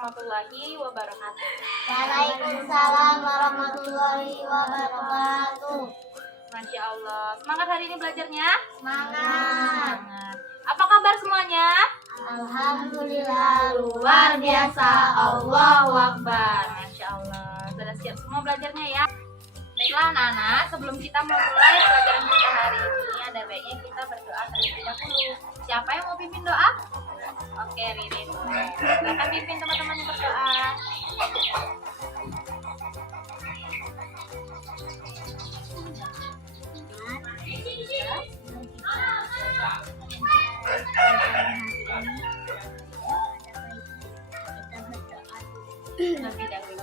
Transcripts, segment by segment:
warahmatullahi wabarakatuh. Waalaikumsalam warahmatullahi wabarakatuh. Masya Allah. Semangat hari ini belajarnya? Semangat. Apa kabar semuanya? Alhamdulillah luar biasa. Allahu Akbar. Masya Allah. Sudah siap semua belajarnya ya? Baiklah anak-anak, sebelum kita memulai pelajaran kita hari ini, ada baiknya kita berdoa terlebih dahulu. Siapa yang mau pimpin doa? Oke, Ririn. Silakan pimpin teman-teman yang berdoa. Terlebih dahulu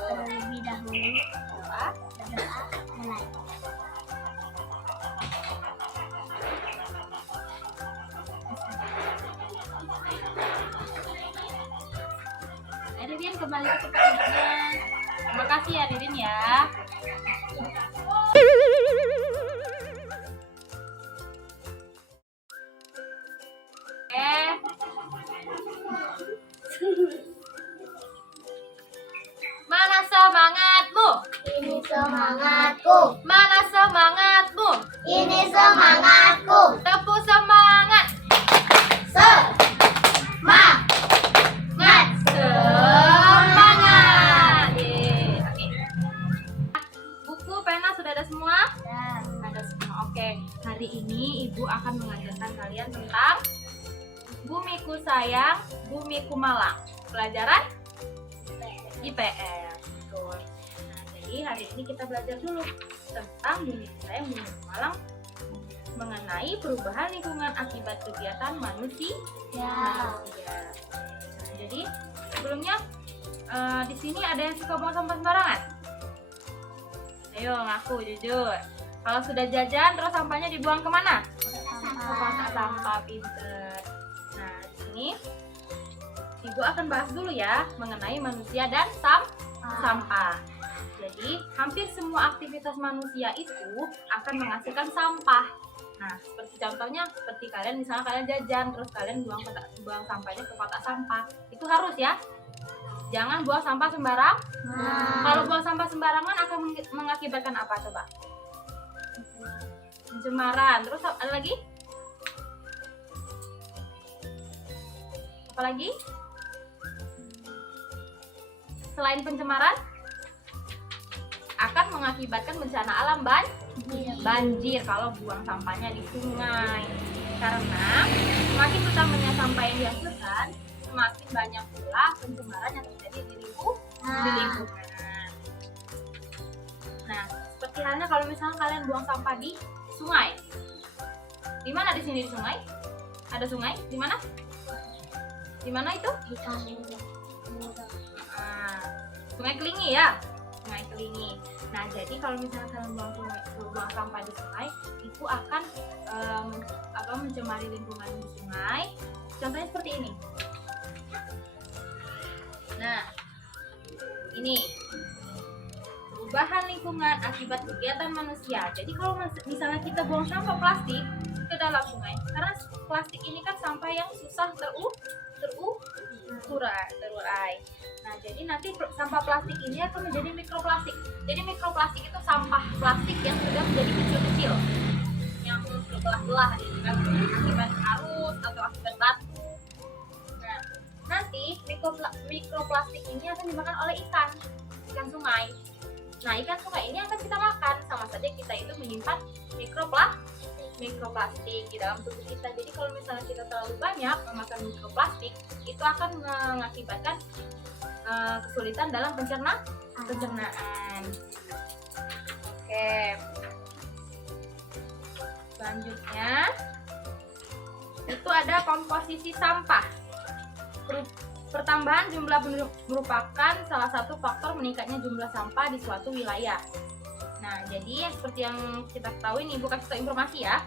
Doa. mulai. Ririn kembali ke tempat duduknya. Terima kasih ya Ririn ya. Mana semangatmu? Ini semangatku. Mana semangatmu? Ini semangatku. Tepuk semangat. Semangat. Semangat. Oke. Buku, pena sudah ada semua? Ada semua. Oke. Hari ini Ibu akan mengajarkan kalian tentang Bumiku Sayang, Bumiku Malang. Pelajaran IPS. Betul. Nah, jadi hari ini kita belajar dulu tentang Bumiku Sayang, Bumiku Malang mengenai perubahan lingkungan akibat kegiatan manusia. Nah, jadi sebelumnya di sini ada yang suka buang sampah sembarangan? Ayo ngaku jujur. Kalau sudah jajan terus sampahnya dibuang kemana? Ke kotak sampah, pinter. Nah di sini Ibu akan bahas dulu ya mengenai manusia dan sampah. Jadi hampir semua aktivitas manusia itu akan menghasilkan sampah. Nah, seperti contohnya, seperti kalian misalnya kalian jajan terus kalian buang sampahnya ke kotak sampah. Itu harus ya. Jangan buang sampah sembarang. Kalau buang sampah sembarangan akan mengakibatkan apa coba? Pencemaran. Terus ada lagi? Apa lagi? Selain pencemaran, akan mengakibatkan bencana alam banjir kalau buang sampahnya di sungai. Karena semakin bertambahnya sampah yang dihasilkan, semakin banyak pula pencemaran yang terjadi di lingkungan. Nah, seperti halnya kalau misalnya kalian buang sampah di sungai. Di mana di sini di sungai? Ada sungai? Di mana? Di mana itu? Sungai Kelingi ya. Sungai Kelingi. Nah, jadi kalau misalnya kalian buang sampah di sungai, itu akan mencemari lingkungan di sungai. Contohnya seperti ini. Nah, ini perubahan lingkungan akibat kegiatan manusia. Jadi kalau misalnya kita buang sampah plastik ke dalam sungai, karena plastik ini kan sampah yang susah terurai. Nah, jadi nanti sampah plastik ini akan menjadi mikroplastik. Jadi mikroplastik itu sampah plastik yang sudah menjadi kecil-kecil, yang berbelah-belah gitu kan, akibat arus atau akibat batu. Nah, nanti mikroplastik ini akan dimakan oleh ikan sungai. Nah, ikan sungai ini akan kita makan, sama saja kita itu menyimpan mikroplastik di dalam tubuh kita. Jadi kalau misalnya kita terlalu banyak memakan mikroplastik, itu akan mengakibatkan kesulitan dalam pencernaan. Oke. Selanjutnya itu ada komposisi sampah. Pertambahan jumlah penduduk merupakan salah satu faktor meningkatnya jumlah sampah di suatu wilayah. Nah, jadi seperti yang kita ketahui nih, Ibu kasih tahu informasi ya.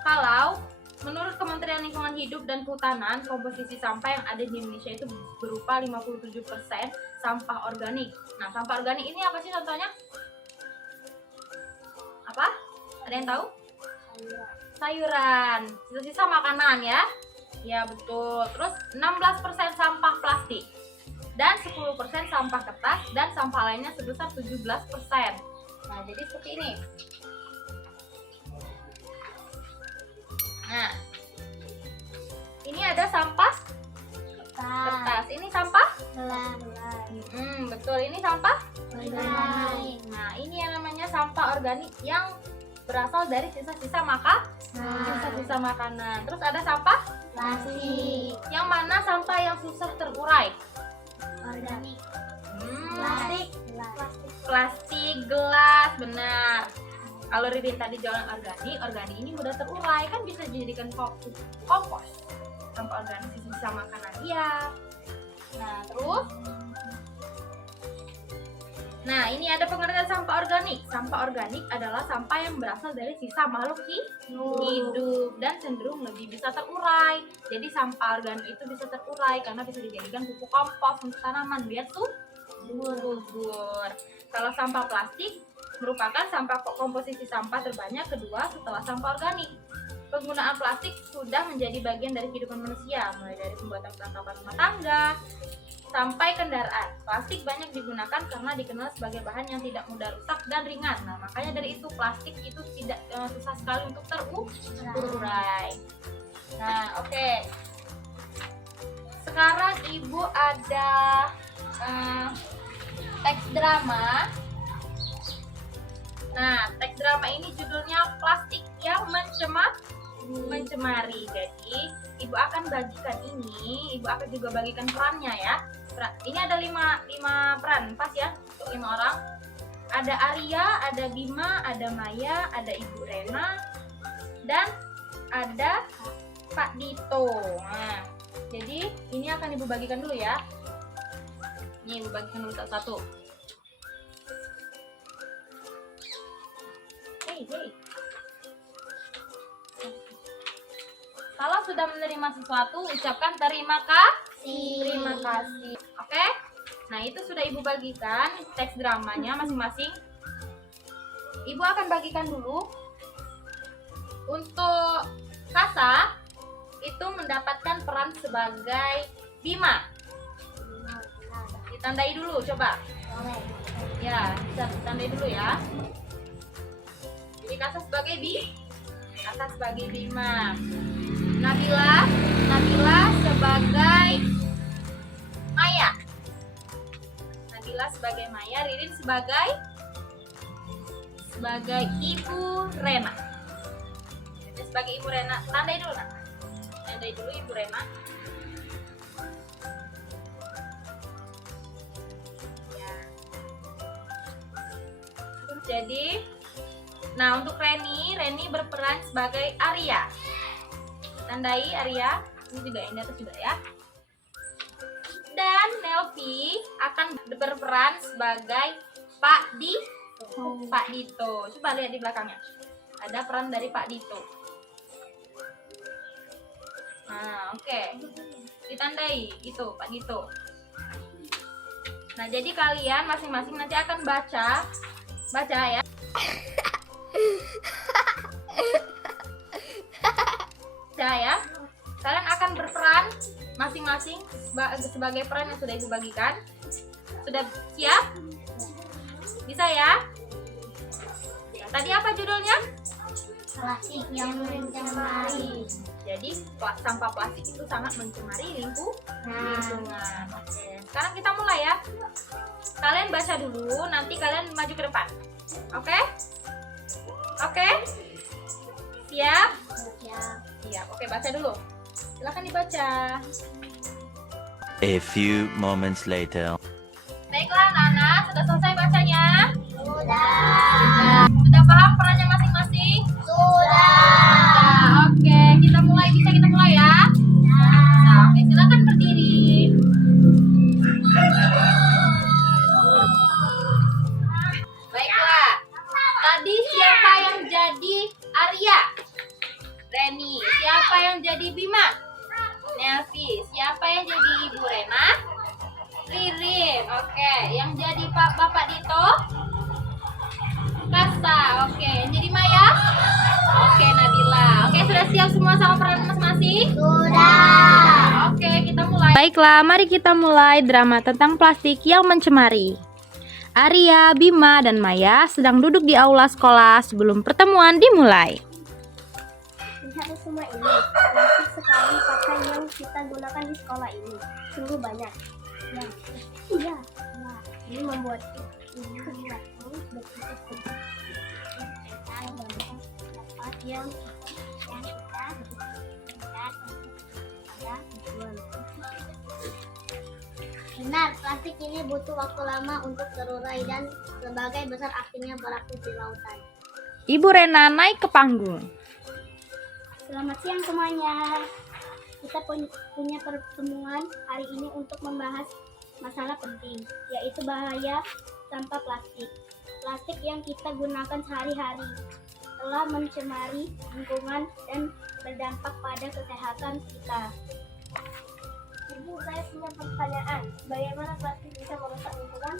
Kalau menurut Kementerian Lingkungan Hidup dan Kehutanan, komposisi sampah yang ada di Indonesia itu berupa 57% sampah organik. Nah, sampah organik ini apa sih contohnya? Apa? Ada yang tahu? Sayuran, sisa-sisa makanan ya. Ya betul. Terus 16% sampah plastik dan 10% sampah kertas dan sampah lainnya sebesar 17%. Nah, jadi seperti ini. Nah, ini ada sampah kertas. Ini sampah? Betul. Ini sampah? Nah, ini yang namanya sampah organik yang berasal dari sisa-sisa makanan. Terus ada sampah Plastik. yang mana sampah yang susah terurai? Organik. Plastik, gelas, benar. Kalau Ridin tadi jualan organik ini mudah terurai, kan bisa dijadikan kompos. Sampah organik sisa makanan dia. Nah, terus ini ada pengertian sampah organik. Sampah organik adalah sampah yang berasal dari sisa makhluk hidup dan cenderung lebih bisa terurai. Jadi sampah organik itu bisa terurai karena bisa dijadikan pupuk kompos untuk tanaman biar subur. Kalau sampah plastik merupakan sampah komposisi sampah terbanyak kedua setelah sampah organik. Penggunaan plastik sudah menjadi bagian dari kehidupan manusia, mulai dari pembuatan perlengkapan rumah tangga sampai kendaraan. Plastik banyak digunakan karena dikenal sebagai bahan yang tidak mudah rusak dan ringan. Nah, makanya dari itu plastik itu tidak susah sekali untuk terurai. Nah, oke. Sekarang Ibu ada teks drama. Nah, teks drama ini judulnya Plastik yang Mencemari. Jadi, Ibu akan bagikan ini, Ibu akan juga bagikan perannya ya. Ini ada 5 peran, pas ya, untuk 5 orang. Ada Arya, ada Bima, ada Maya, ada Ibu Rena, dan ada Pak Dito. Nah, jadi ini akan Ibu bagikan dulu ya. Ini Ibu bagikan dulu satu-satu. Hey. Kalau sudah menerima sesuatu, ucapkan terima kasih. Oke? Nah, itu sudah Ibu bagikan teks dramanya masing-masing. Ibu akan bagikan dulu. Untuk Kasa itu mendapatkan peran sebagai Bima. Ditandai dulu, coba. Ya, bisa ditandai dulu ya. Jadi Kasa sebagai Bima. Nabila sebagai Maya. Ririn sebagai Ibu Rena. Sebagai Ibu Rena, tandai dulu nak. Tandai dulu Ibu Rena. Ya. Jadi, nah untuk Reni berperan sebagai Arya. Tandai Arya, ini juga yang di atas juga ya. Dan Nelvi akan berperan sebagai Pak Dito. Coba lihat di belakangnya. Ada peran dari Pak Dito. Nah, oke. Ditandai itu Pak Dito. Nah, jadi kalian masing-masing nanti akan baca ya. Ya. Kalian akan berperan masing-masing sebagai peran yang sudah Ibu bagikan. Sudah siap? Bisa ya? Tadi apa judulnya? Plastik yang mencemari. Jadi sampah plastik itu sangat mencemari lingkungan. Oke. Sekarang kita mulai ya. Kalian baca dulu, nanti kalian maju ke depan. Oke? Siap? Siap. Oke, baca dulu. Silakan dibaca. A few moments later. Baiklah, anak-anak, sudah selesai bacanya? Sudah. Sudah paham perannya masing-masing? Sudah. Oke, kita mulai. Bisa kita mulai ya? Nah, oke, silakan berdiri. Baiklah. Tadi siapa yang jadi Arya? Reni. Siapa yang jadi Bima? Nelvi. Siapa yang jadi Ibu Rena? Ririn. Oke. Yang jadi Bapak Dito? Kasa. Oke. Yang jadi Maya? Oke, Nabila. Oke, sudah siap semua sama peran masing-masing? Sudah. Oke, kita mulai. Baiklah, mari kita mulai drama tentang plastik yang mencemari. Arya, Bima, dan Maya sedang duduk di aula sekolah sebelum pertemuan dimulai. Lihat semua ini, plastik sekali pakai yang kita gunakan di sekolah ini. Sungguh banyak. Ya, iya. Nah, ini membuatku berpikir tentang dapat yang kita gunakan pada tujuan. Benar, plastik ini butuh waktu lama untuk terurai dan sebagai besar akhirnya berakhir di lautan. Ibu Rena naik ke panggung. Selamat siang semuanya. Kita punya pertemuan hari ini untuk membahas masalah penting, yaitu bahaya sampah plastik. Plastik yang kita gunakan sehari-hari telah mencemari lingkungan dan berdampak pada kesehatan kita. Ibu, saya punya pertanyaan. Bagaimana plastik bisa merusak lingkungan?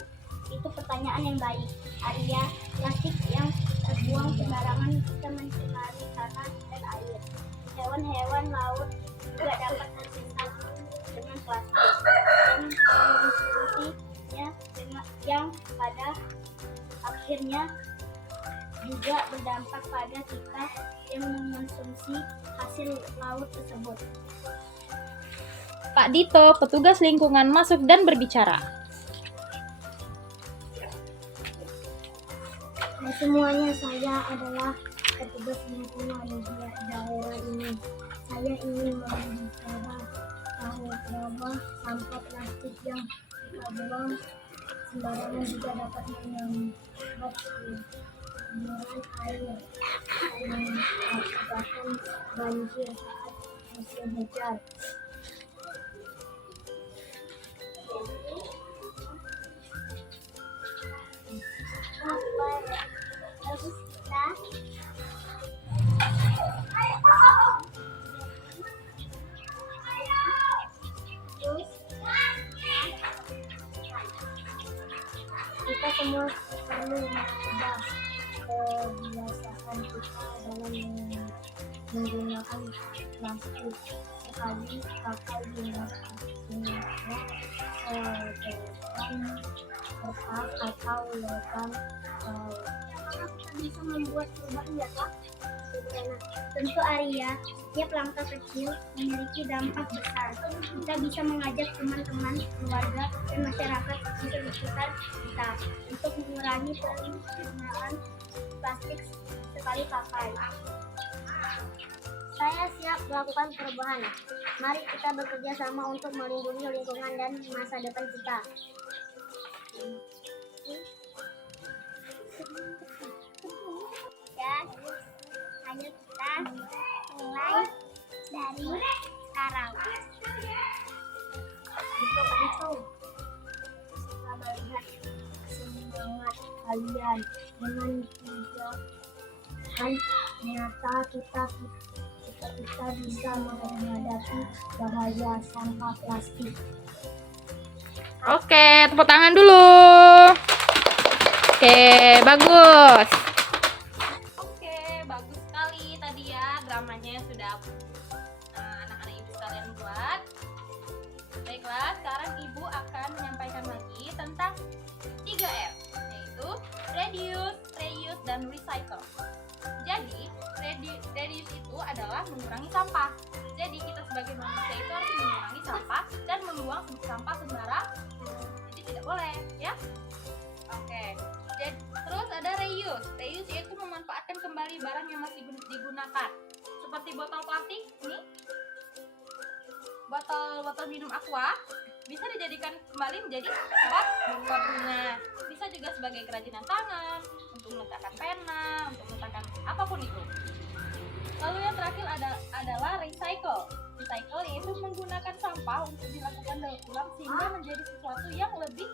Itu pertanyaan yang baik. Arya, plastik yang terbuang sembarangan bisa mencemari tanah dan air. Hewan-hewan laut juga dapat terinfeksi dengan plastik dan mengkonsumsinya yang pada akhirnya juga berdampak pada kita yang mengonsumsi hasil laut tersebut. Pak Dito, petugas lingkungan, masuk dan berbicara. Hai semuanya, saya adalah petugas lingkungan di daerah ini. Saya ingin berbicara bahwa sampah plastik yang kita buang sembarangan juga dapat menyumbat aliran air dan mengakibatkan banjir saat musim hujan. Harus kita semua perlu mengubah kebiasaan kita dalam menggunakan plastik sekali pakai dengan kertas atau logam. Kita bisa membuat perubahan ya Kak? Tentu Arya, setiap langkah kecil memiliki dampak besar. Kita bisa mengajak teman-teman, keluarga, dan masyarakat di sekitar kita untuk mengurangi penggunaan plastik sekali pakai. Saya siap melakukan perubahan. Mari kita bekerja sama untuk melindungi lingkungan dan masa depan kita. Dan ayo kita mulai dari sekarang. Itu kita melihat semangat kalian dengan tindakan nyata kita bisa menghadapi bahaya sampah plastik. Oke, tepuk tangan dulu. Oke, bagus. Oke, bagus sekali tadi ya dramanya yang sudah anak-anak ibu sekalian buat. Baiklah, sekarang ibu akan menyampaikan lagi tentang 3R, yaitu reduce, reuse, dan recycle. Jadi, reduce itu adalah mengurangi sampah. Jadi, kita sebagai manusia itu harus mengurangi sampah dan membuang sampah sembarang. Jadi, tidak boleh, ya. Oke. Jadi, terus ada reuse. Reuse yaitu memanfaatkan kembali barang yang masih digunakan. Seperti botol plastik ini. Botol minum aqua bisa dijadikan kembali menjadi pot bunga. Bisa juga sebagai kerajinan tangan, untuk meletakkan pena, untuk meletakkan apapun itu. Lalu yang terakhir adalah recycle. Recycle yaitu menggunakan sampah untuk dilakukan daur ulang sehingga menjadi sesuatu yang lebih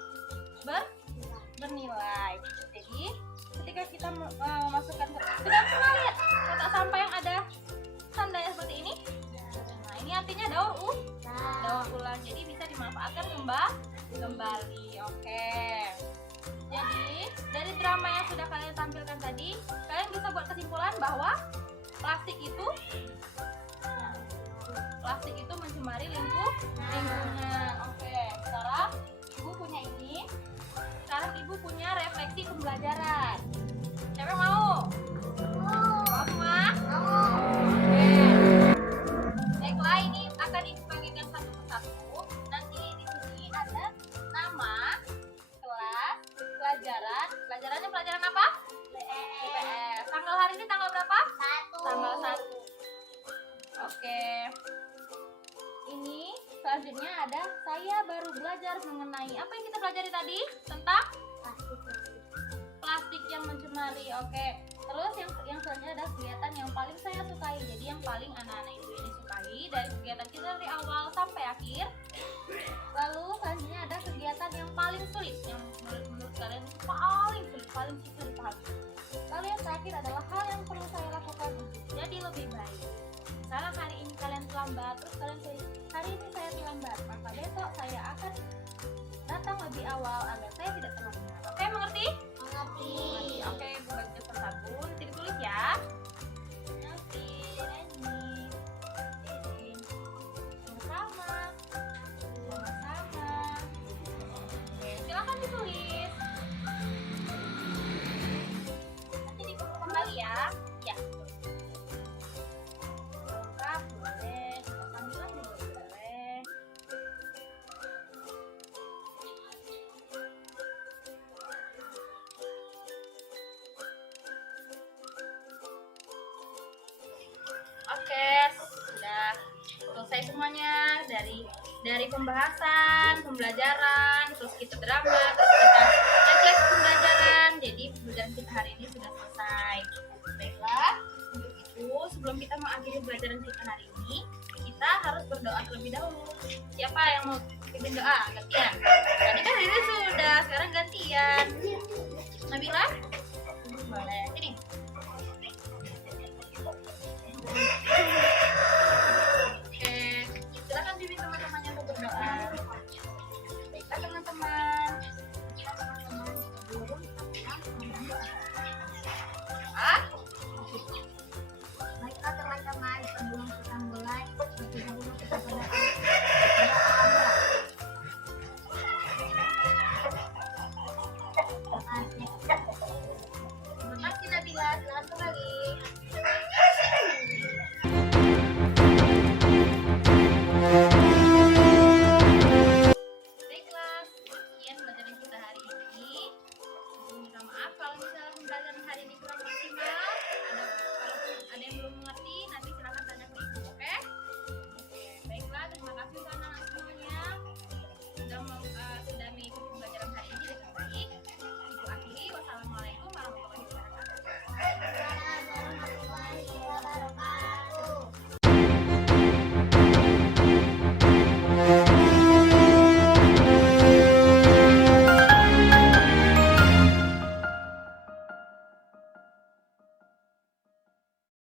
bernilai. Jadi ketika kita memasukkan, sudah pernah lihat kotak sampah yang ada tandanya seperti ini? Nah, ini artinya daur ulang. Jadi bisa dimanfaatkan kembali. Oke. Jadi dari drama yang sudah kalian tampilkan tadi, kalian bisa buat kesimpulan bahwa plastik itu plastik itu mencemari lingkungan. Oke, sekarang ibu punya ini. Sekarang ibu punya refleksi pembelajaran. Siapa yang mau? Mau semua? Oke. Baiklah, ini akan ibu bagikan satu persatu. Nanti di sini ada nama, kelas, pelajaran. Pelajarannya pelajaran apa? IPS. Tanggal hari ini tanggal berapa? Tanggal 1. Oke. Ini selanjutnya ada saya baru belajar mengenai apa yang kita pelajari tadi tentang plastik yang mencemari. Oke. Terus yang selanjutnya ada kegiatan yang paling saya sukai. Jadi yang paling anak-anak ibu ini sukai dari kegiatan kita dari awal sampai akhir. Lalu selanjutnya ada kegiatan yang paling sulit, yang menurut kalian itu paling sulit, paling susah dipahami. Lalu yang terakhir adalah hal yang perlu saya lakukan untuk jadi lebih baik. Misalnya hari ini kalian terlambat, terus kalian pilih, hari ini saya terlambat, maka besok saya akan datang lebih awal agar saya tidak terlambat. Oke, mengerti? Mengerti. Oke, Bu bagi persatu, nanti ditulis ya. Nanti, Reni, sama-sama. Oke, silakan ditulis. Nanti dikumpul kembali ya. Ya. Lengkap boleh, panggilan juga boleh. Oke, sudah selesai semuanya dari pembahasan, pembelajaran, terus kita drama, terus kita refleksi pembelajaran. Jadi pembelajaran kita hari ini sudah selesai. Baiklah, untuk itu sebelum kita mengakhiri pembelajaran kita hari ini, kita harus berdoa terlebih dahulu. Siapa yang mau pimpin doa? Gantian. Tadi kan ini sudah, sekarang gantian. Nabila?